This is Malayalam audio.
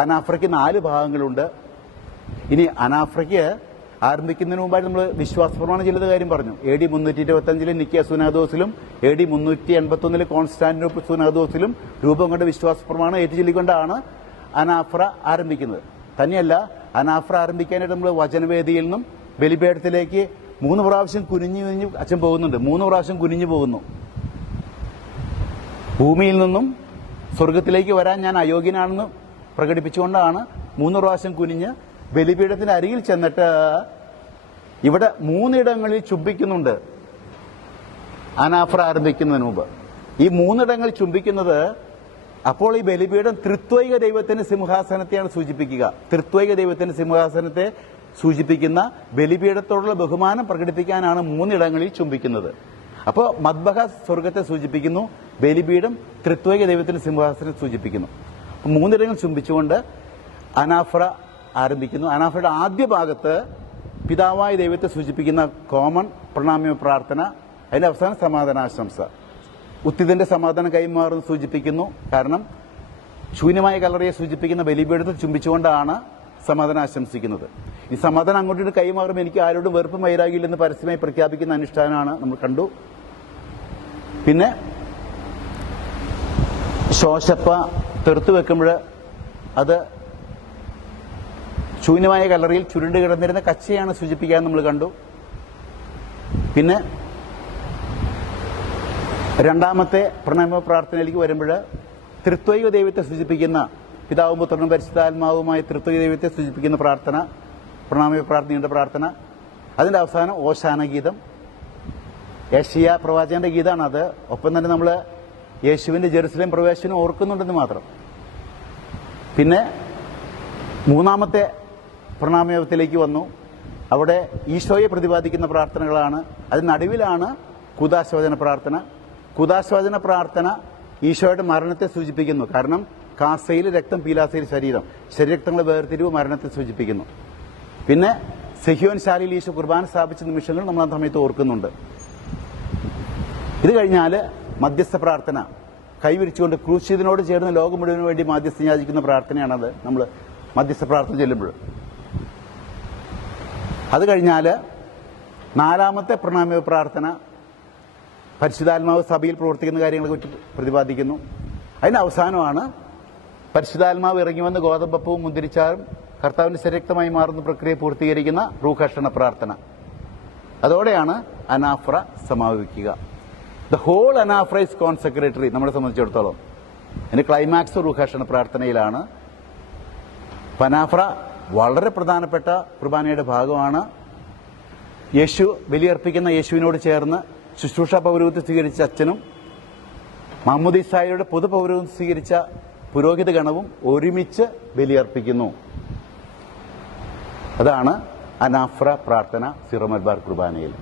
അനാഫ്രയ്ക്ക് 4 ഭാഗങ്ങളുണ്ട്. ഇനി അനാഫ്രയ്ക്ക് ആരംഭിക്കുന്നതിന് മുമ്പായിട്ട് നമ്മൾ വിശ്വാസ പ്രമാണം ചിലത് കാര്യം പറഞ്ഞു. AD 325 നിക്കിയ സുനാദോസിലും AD 381 കോൺസ്റ്റാന്റിനോപ്പിൾ സുനാദോസിലും രൂപം കൊണ്ട് വിശ്വാസ പ്രമാണം ഏറ്റുചൊല്ലിക്കൊണ്ടാണ് അനാഫ്ര ആരംഭിക്കുന്നത്. തന്നെയല്ല, അനാഫ്ര ആരംഭിക്കാനായിട്ട് നമ്മൾ വചനവേദിയിൽ നിന്നും ബലിപീഠത്തിലേക്ക് 3 പ്രാവശ്യം കുനിഞ്ഞു അച്ഛൻ പോകുന്നുണ്ട്. 3 പ്രാവശ്യം കുനിഞ്ഞു പോകുന്നു. ഭൂമിയിൽ നിന്നും സ്വർഗത്തിലേക്ക് വരാൻ ഞാൻ അയോഗ്യനാണെന്ന് പ്രകടിപ്പിച്ചുകൊണ്ടാണ് 3 പ്രാവശ്യം കുനിഞ്ഞ് ബലിപീഠത്തിന്റെ അരികിൽ ചെന്നിട്ട് ഇവിടെ 3 ഇടങ്ങളിൽ ചുംബിക്കുന്നുണ്ട് അനാഫ്ര ആരംഭിക്കുന്നതിന് മുമ്പ്. ഈ 3 ഇടങ്ങൾ ചുംബിക്കുന്നത് അപ്പോൾ ഈ ബലിപീഠം ത്രിത്വൈക ദൈവത്തിന്റെ സിംഹാസനത്തെയാണ് സൂചിപ്പിക്കുക. ത്രിത്വൈക ദൈവത്തിന്റെ സിംഹാസനത്തെ സൂചിപ്പിക്കുന്ന ബലിപീഠത്തോടുള്ള ബഹുമാനം പ്രകടിപ്പിക്കാനാണ് 3 ഇടങ്ങളിൽ ചുംബിക്കുന്നത്. അപ്പോൾ മദ്ബഹ സ്വർഗത്തെ സൂചിപ്പിക്കുന്നു, ബലിപീഠം ത്രിത്വൈക ദൈവത്തിന്റെ സിംഹാസനത്തെ സൂചിപ്പിക്കുന്നു. 3 ഇടങ്ങൾ ചുംബിച്ചുകൊണ്ട് അനാഫ്ര ആരംഭിക്കുന്നു. അനാഫ്രയുടെ ആദ്യ ഭാഗത്ത് പിതാവായ ദൈവത്തെ സൂചിപ്പിക്കുന്ന കോമൺ പ്രണാമ്യ പ്രാർത്ഥന, അതിന്റെ അവസാനം സമാധാനാശംസ. ഉത്തിതന്റെ സമാധാനം കൈമാറുന്നത് സൂചിപ്പിക്കുന്നു. കാരണം ശൂന്യമായ കല്ലറയെ സൂചിപ്പിക്കുന്ന ബലിപീഠത്തിൽ ചുംബിച്ചുകൊണ്ടാണ് സമാധാനം ആശംസിക്കുന്നത്. ഈ സമാധാനം അങ്ങോട്ട് കൈമാറുമ്പോൾ എനിക്ക് ആരോടും വെറുപ്പും വൈരാഗ്യമില്ലെന്ന് പരസ്യമായി പ്രഖ്യാപിക്കുന്ന അനുഷ്ഠാനമാണ് നമ്മൾ കണ്ടു. പിന്നെ ശോശപ്പ തെറുത്തു വെക്കുമ്പോൾ അത് ശൂന്യമായ കല്ലറയിൽ ചുരുണ്ട് കിടന്നിരുന്ന കച്ചയാണ് സൂചിപ്പിക്കാൻ നമ്മൾ കണ്ടു. പിന്നെ രണ്ടാമത്തെ പ്രണാമ പ്രാർത്ഥനയിലേക്ക് വരുമ്പോൾ ത്രിത്വൈക ദൈവത്തെ സൂചിപ്പിക്കുന്ന പിതാവും പുത്രനും പരിശുദ്ധാത്മാവുമായ ത്രിത്വൈക ദൈവത്തെ സൂചിപ്പിക്കുന്ന പ്രാർത്ഥന, പ്രണാമ പ്രാർത്ഥനയുടെ പ്രാർത്ഥന. അതിന്റെ അവസാനം ഓശാന ഗീതം, യെശയ്യാ പ്രവാചകന്റെ ഗീതമാണ് അത്. ഒപ്പം തന്നെ നമ്മൾ യേശുവിന്റെ ജെറുസലേം പ്രവേശനം ഓർക്കുന്നുണ്ടെന്ന് മാത്രം. പിന്നെ മൂന്നാമത്തെ പ്രണാമയത്തിലേക്ക് വന്നു. അവിടെ ഈശോയെ പ്രതിപാദിക്കുന്ന പ്രാർത്ഥനകളാണ്. അതിന് നടുവിലാണ് കൂദാശോചന പ്രാർത്ഥന. കൂദാശോചന പ്രാർത്ഥന ഈശോയുടെ മരണത്തെ സൂചിപ്പിക്കുന്നു. കാരണം കാസയിൽ രക്തം, പീലാസയിൽ ശരീരം, ശരീരരക്തങ്ങളെ വേർതിരിവ് മരണത്തെ സൂചിപ്പിക്കുന്നു. പിന്നെ സെഹിയോൻ ശാലയിൽ ഈശോ കുർബാന സ്ഥാപിച്ച നിമിഷങ്ങൾ നമ്മൾ ആ സമയത്ത് ഓർക്കുന്നുണ്ട്. ഇത് കഴിഞ്ഞാൽ മധ്യസ്ഥ പ്രാർത്ഥന, കൈവിരിച്ചുകൊണ്ട് ക്രൂശിതനോട് ചേർന്ന് ലോകം മുഴുവന് വേണ്ടി മാധ്യസ്ഥം യാചിക്കുന്ന പ്രാർത്ഥനയാണത്. നമ്മൾ മധ്യസ്ഥ പ്രാർത്ഥന ചെല്ലുമ്പോൾ. അത് കഴിഞ്ഞാൽ നാലാമത്തെ പ്രണാമ പ്രാർത്ഥന, പരിശുദ്ധാത്മാവ് സഭയിൽ പ്രവർത്തിക്കുന്ന കാര്യങ്ങളെ കുറിച്ച് പ്രതിപാദിക്കുന്നു. അതിന് അവസാനമാണ് പരിശുദ്ധാത്മാവ് ഇറങ്ങി വന്ന് ഗോതമ്പപ്പവും മുന്തിരിച്ചാറും കർത്താവിന്റെ ശരീരക്തമായി മാറുന്ന പ്രക്രിയ പൂർത്തീകരിക്കുന്ന റൂഖർഷണ പ്രാർത്ഥന. അതോടെയാണ് അനാഫ്ര സമാപിക്കുക. ദ ഹോൾ അനാഫ്ര ഇസ് കോൺസെക്രേറ്ററി നമ്മളെ സംബന്ധിച്ചിടത്തോളം. അതിന്റെ ക്ലൈമാക്സ് റൂഖർഷണ പ്രാർത്ഥനയിലാണ്. അനാഫ്ര വളരെ പ്രധാനപ്പെട്ട കുർബാനയുടെ ഭാഗമാണ്. യേശു ബലിയർപ്പിക്കുന്ന യേശുവിനോട് ചേർന്ന് ശുശ്രൂഷ പൗരോഹിത്യം സ്വീകരിച്ച അച്ഛനും മാമോദീസായുടെ പൊതു പൗരോഹിത്യം സ്വീകരിച്ച പുരോഹിത ഗണവും ഒരുമിച്ച് ബലിയർപ്പിക്കുന്നു. അതാണ് അനാഫ്ര പ്രാർത്ഥന സിറോ മലബാർ കുർബാനയിൽ.